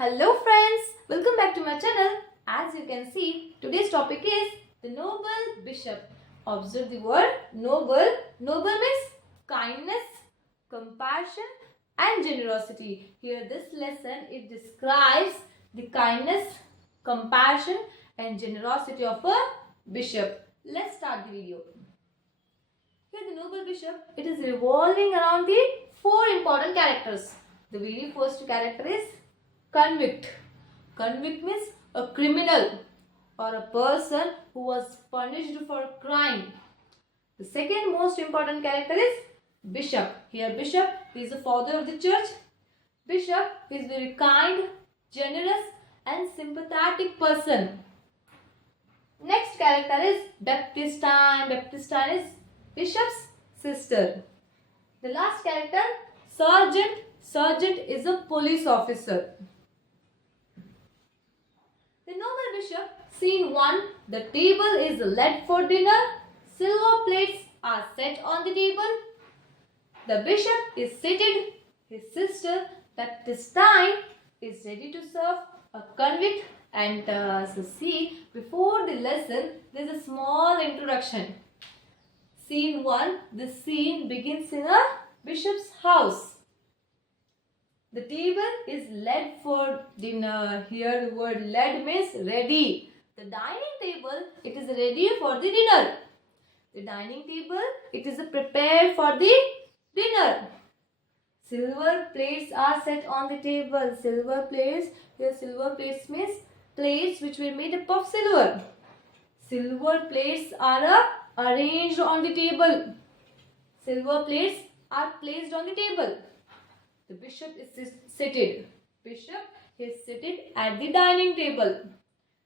Hello friends, welcome back to my channel. As you can see, today's topic is the noble bishop. Observe the word noble. Noble means kindness, compassion and generosity. Here this lesson it describes the kindness, compassion and generosity of a bishop. Let's start the video. Here the noble bishop, it is revolving around the four important characters. The very first character is convict. Convict means a criminal or a person who was punished for a crime. The second most important character is bishop. Here bishop is the father of the church. Bishop is very kind, generous and sympathetic person. Next character is Baptistine. Baptistine is bishop's sister. The last character sergeant. Sergeant is a police officer. The noble bishop, scene 1, the table is laid for dinner. Silver plates are set on the table. The bishop is seated. His sister, Baptistine, is ready to serve a convict. And so see, before the lesson, there is a small introduction. Scene 1, the scene begins in a bishop's house. The table is laid for dinner. Here the word laid means ready. The dining table, it is ready for the dinner. The dining table, it is prepared for the dinner. Silver plates are set on the table. Silver plates, here silver plates means plates which were made up of silver. Silver plates are arranged on the table. Silver plates are placed on the table. The bishop is seated. Bishop is seated at the dining table.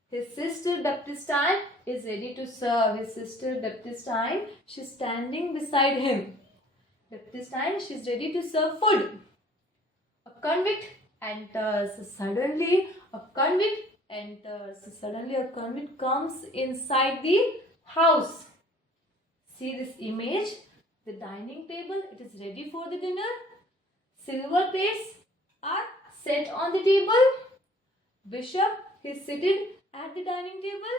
His sister Baptistine is ready to serve. His sister Baptistine, she is standing beside him. Baptistine, she is ready to serve food. A convict enters. Suddenly a convict enters. Suddenly a convict comes inside the house. See this image. The dining table, it is ready for the dinner. Silver plates are set on the table. Bishop is seated at the dining table.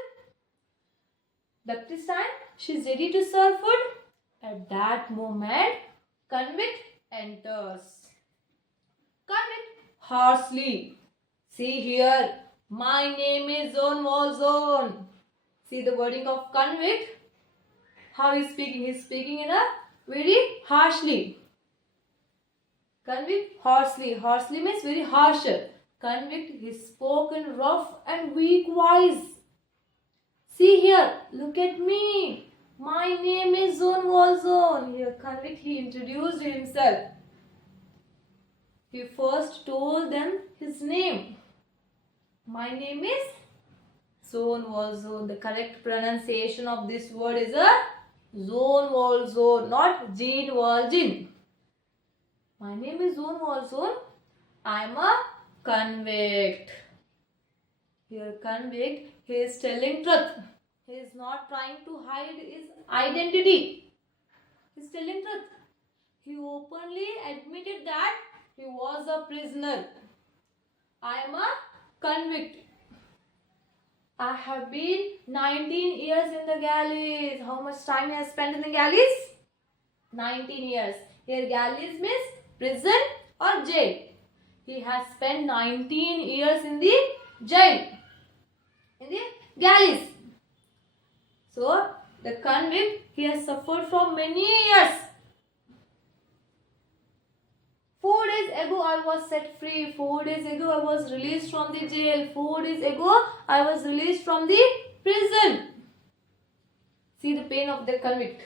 Baptistine, she is ready to serve food. At that moment, convict enters. Convict harshly. See here, my name is Jean Valjean. See the wording of convict. How he is speaking? He is speaking in a very harshly. Convict harshly. Harshly means very harsh. Convict is spoken rough and weak voice. See here, look at me. My name is Jean Valjean. Here convict, he introduced himself. He first told them his name. My name is Jean Valjean. The correct pronunciation of this word is a Jean Valjean, not Jean Valjean. My name is Jean Valjean. I am a convict. Here convict, he is telling truth. He is not trying to hide his identity. He is telling truth. He openly admitted that he was a prisoner. I am a convict. I have been 19 years in the galleys. How much time he has spent in the galleys? 19 years. Here galleys means prison or jail. He has spent 19 years in the jail, in the galleys. So the convict, he has suffered from many years. 4 days ago I was set free. 4 days ago I was released from the jail. 4 days ago I was released from the prison. See the pain of the convict.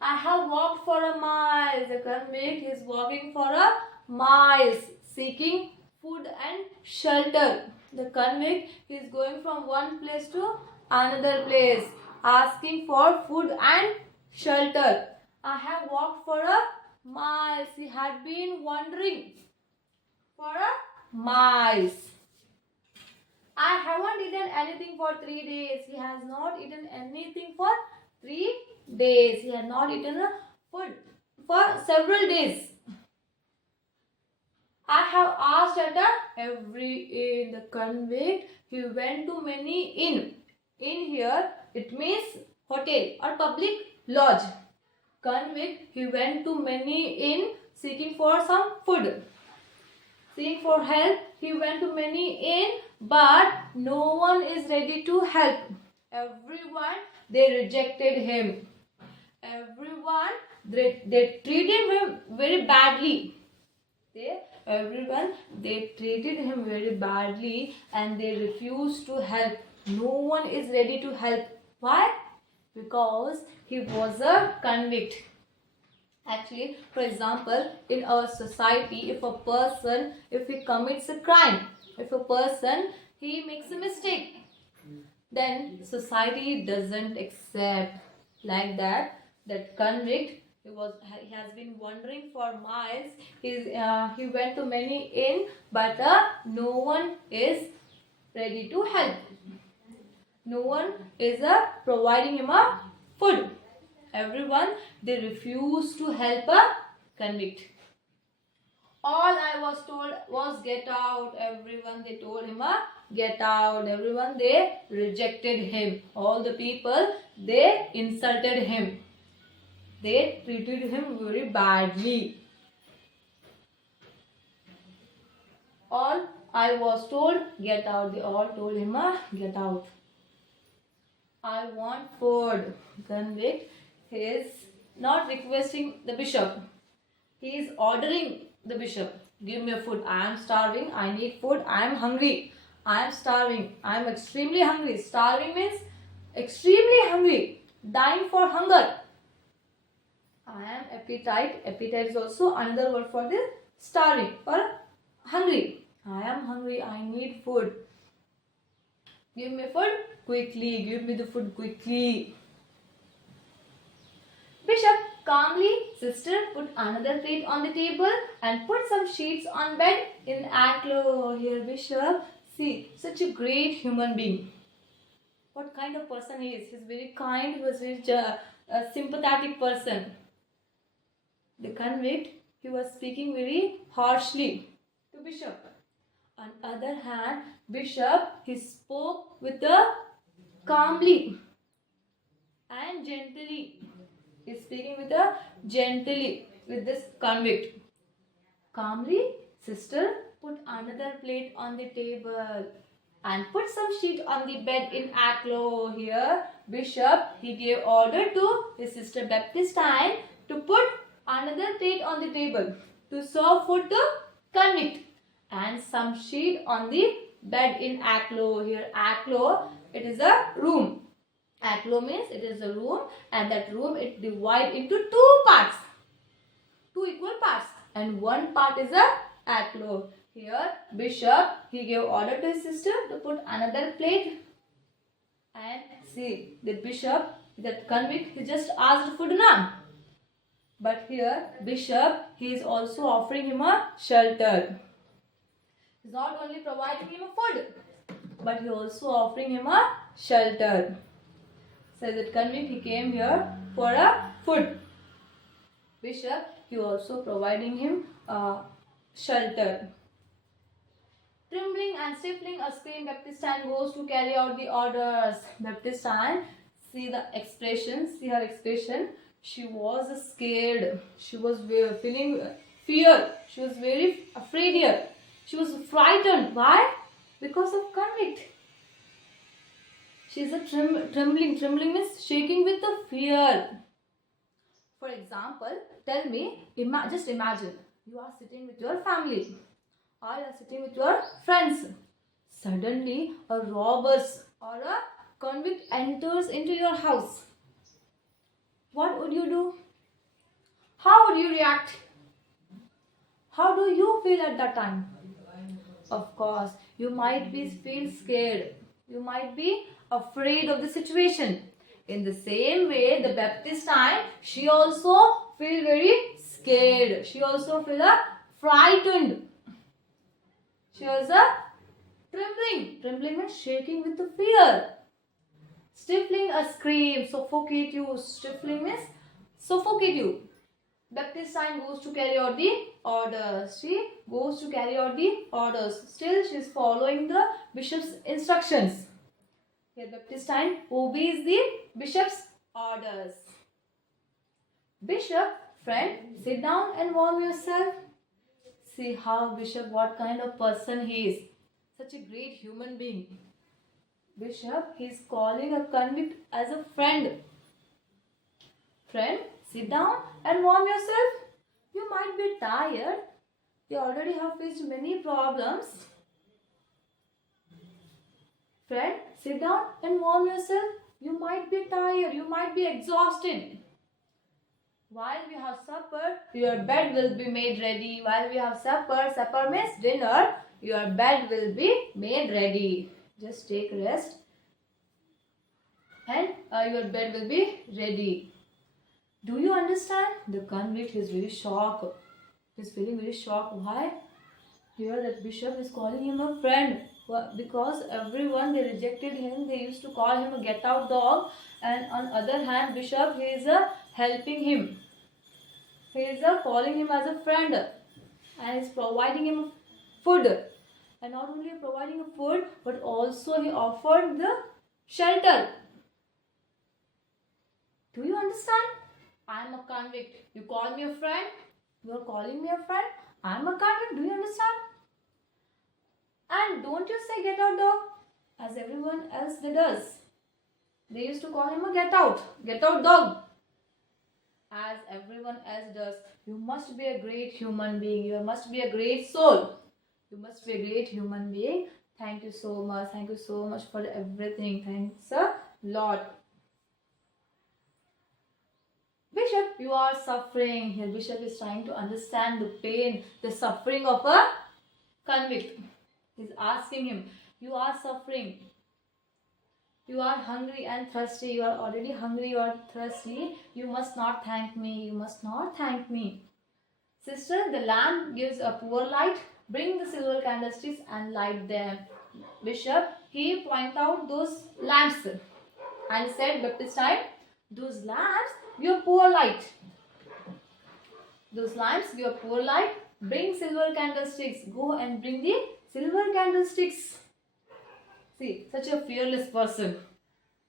I have walked for a mile. The convict is walking for a mile, seeking food and shelter. The convict is going from one place to another place, asking for food and shelter. I have walked for a mile. He had been wandering for a miles. I haven't eaten anything for 3 days. He has not eaten anything for 3 days. He had not eaten food for several days. I have asked at every inn. The convict, he went to many inn. In here, it means hotel or public lodge. Convict, he went to many inn seeking for some food. Seeking for help, he went to many inn, but no one is ready to help. Everyone, they rejected him. Everyone, they treated him very badly. They treated him very badly and they refused to help. No one is ready to help. Why? Because he was a convict. Actually, for example, in our society, if he commits a crime, if a person, he makes a mistake, then society doesn't accept like that. That convict, he has been wandering for miles. He went to many inn, but no one is ready to help. No one is providing him a food. Everyone, they refuse to help a convict. All I was told was get out. Everyone, they told him get out. Everyone, they rejected him. All the people, they insulted him. They treated him very badly. All I was told, get out. They all told him, get out. I want food. Convict, he is not requesting the bishop. He is ordering the bishop. Give me food. I am starving. I need food. I am hungry. I am starving. I am extremely hungry. Starving means extremely hungry. Dying for hunger. I am appetite. Appetite is also another word for the starving or hungry. I am hungry. I need food. Give me food quickly. Give me the food quickly. Bishop calmly, sister, put another plate on the table and put some sheets on bed in Aklo. Here, Bishop, see, such a great human being. What kind of person he is? He's very kind. He was very sympathetic person. The convict, he was speaking very harshly to Bishop. On the other hand, Bishop, he spoke with calmly and gently. He is speaking gently with this convict. Calmly, sister, put another plate on the table and put some sheet on the bed in Aklo. Here, Bishop, he gave order to his sister Baptistine to put another plate on the table to serve food to convict and some sheet on the bed in Aklo. Here, Aklo, it is a room. Aklo means it is a room, and that room it divides into two parts, two equal parts, and one part is a Aklo. Here, Bishop, he gave order to his sister to put another plate, and see, the Bishop, that convict, he just asked food now. But here, Bishop, he is also offering him a shelter. He is not only providing him a food, but he also offering him a shelter. So that convict, he came here for a food. Bishop, he also providing him a shelter. Trembling and stifling a scream, Baptistine goes to carry out the orders. Baptistine, see the expression, see her expression. She was scared. She was feeling fear. She was very afraid here. She was frightened. Why? Because of convict. She is a trembling. Trembling means shaking with the fear. For example, tell me, just imagine, you are sitting with your family or you are sitting with your friends. Suddenly, a robber or a convict enters into your house. What would you do? How would you react? How do you feel at that time? Of course, you might feel scared. You might be afraid of the situation. In the same way, the Baptistine, she also feel very scared. She also feel frightened. She was trembling. Trembling means shaking with the fear. Stifling a scream, suffocate you. Stifling means suffocate you. Baptistine goes to carry out the orders. She goes to carry out the orders. Still, she is following the bishop's instructions. Here, Baptistine obeys the bishop's orders. Bishop, friend, sit down and warm yourself. See how Bishop, what kind of person he is. Such a great human being. Bishop, he is calling a convict as a friend. Friend, sit down and warm yourself. You might be tired. You already have faced many problems. Friend, sit down and warm yourself. You might be tired. You might be exhausted. While we have supper, your bed will be made ready. While we have supper, supper means dinner, your bed will be made ready. Just take rest and your bed will be ready. Do you understand? The convict is very shocked. He's feeling very shocked. Why? Here that bishop is calling him a friend. Because everyone, they rejected him. They used to call him a get out dog. And on other hand, bishop, he is helping him. He is calling him as a friend. And is providing him food. And not only providing food, but also he offered the shelter. Do you understand? I am a convict. You call me a friend? You are calling me a friend? I am a convict. Do you understand? And don't you say get out dog as everyone else does. They used to call him a get out dog as everyone else does. You must be a great human being. You must be a great soul. You must be a great human being. Thank you so much. Thank you so much for everything. Thanks a lot. Bishop, you are suffering. Here Bishop is trying to understand the pain, the suffering of a convict. He's asking him, you are suffering. You are hungry and thirsty. You are already hungry, you are thirsty. You must not thank me. You must not thank me. Sister, the lamp gives a poor light. Bring the silver candlesticks and light them. Bishop, he pointed out those lamps and said, Baptistine, those lamps give a poor light. Those lamps give a poor light. Bring silver candlesticks. Go and bring the silver candlesticks. See, such a fearless person.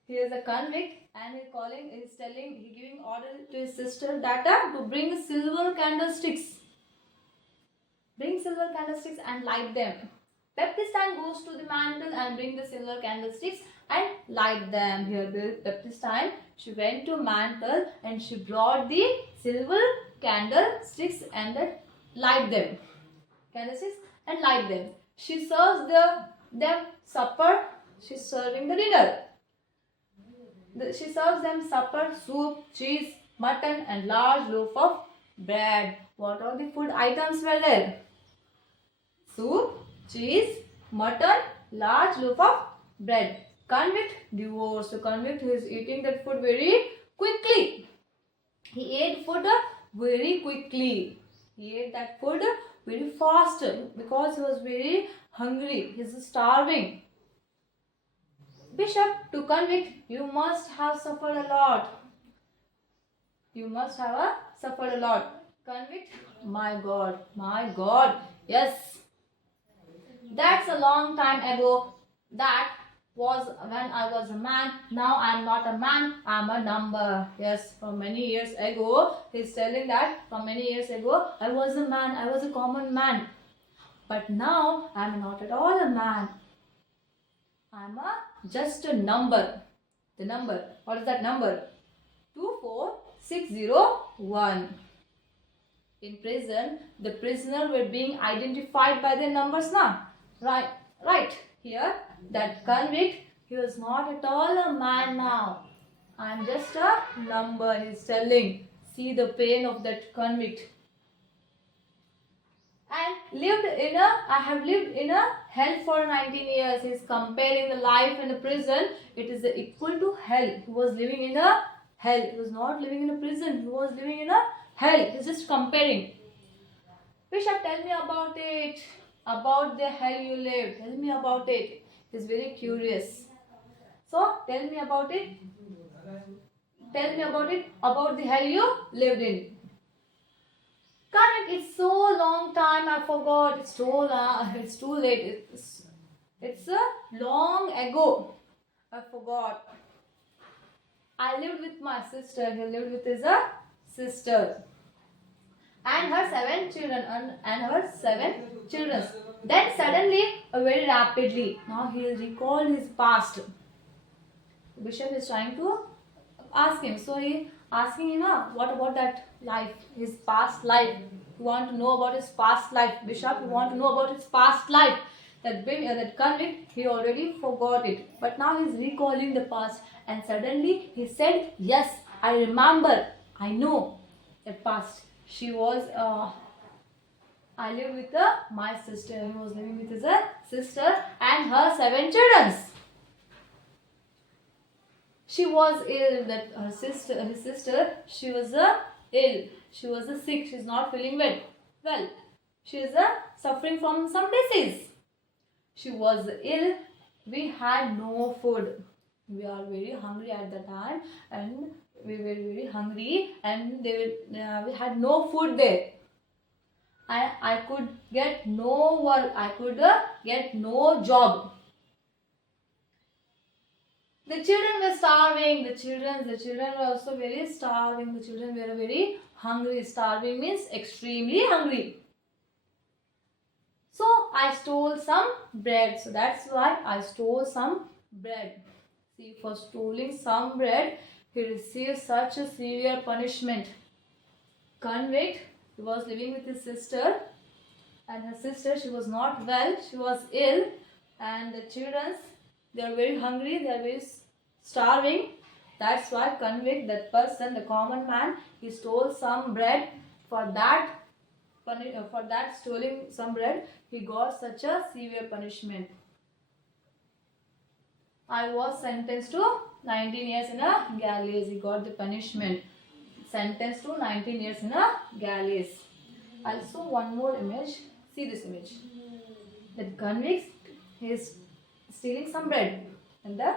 He is a convict and he's giving order to his sister Data to bring silver candlesticks. Bring silver candlesticks and light them. Baptistine goes to the mantle and bring the silver candlesticks and light them. Here Baptistine, she went to mantle and she brought the silver candlesticks and light them. Candlesticks and light them. She serves them supper. She's serving the dinner. She serves them supper, soup, cheese, mutton and large loaf of bread. What all the food items were there? Soup, cheese, mutton, large loaf of bread. Convict divorced. The convict who is eating that food very quickly. He ate food very quickly. He ate that food very fast because he was very hungry. He is starving. Bishop, to convict, you must have suffered a lot. You must have suffered a lot. Convict, my God, yes. That's a long time ago. That was when I was a man. Now I am not a man, I am a number. Yes, from many years ago, he's telling that from many years ago, I was a man, I was a common man. But now I am not at all a man. I am just a number. The number. What is that number? 24601. In prison, the prisoner were being identified by their numbers now. Right. Here, that convict, he was not at all a man now. I am just a number, he is telling. See the pain of that convict. And I have lived in a hell for 19 years. He is comparing the life in the prison. It is equal to hell. He was living in a hell. He was not living in a prison. He was living in a hell. He is just comparing. Bishop, tell me about it. About the hell you lived. Tell me about it. He is very curious. So, tell me about it. Tell me about it. About the hell you lived in. Correct. It's so long time. I forgot. It's so long. It's too late. It's a long ago. I forgot. I lived with my sister. He lived with his sister and her 7 children and her 7 children. Then suddenly, very rapidly, now he recalled his past. The bishop is trying to ask him. So he asking him, what about that life, his past life? You want to know about his past life, Bishop? You want to know about his past life? That convict, he already forgot it, but now he's recalling the past, and suddenly he said, "Yes, I remember. I know that past. She was. I lived with my sister. He was living with his sister and her 7 children. She was ill. That his sister, she was ill. She was sick. She's not feeling well. She is suffering from some disease. She was ill. We had no food. We are very hungry at the time, and we were very hungry, and we had no food there. I could get no work. I could get no job. The children were starving. The children were also very starving. The children were very hungry. Starving means extremely hungry. So I stole some bread. So that's why I stole some bread. See, for stealing some bread, he received such a severe punishment. Convict, he was living with his sister, and her sister, she was not well. She was ill, and the children, they are very hungry. They are very starving. That's why convict, that person, the common man, he stole some bread. For that stealing some bread, he got such a severe punishment. I was sentenced to 19 years in a galleys. He got the punishment. Sentenced to 19 years in a galleys. Also, one more image. See this image. The convict, he is stealing some bread, and the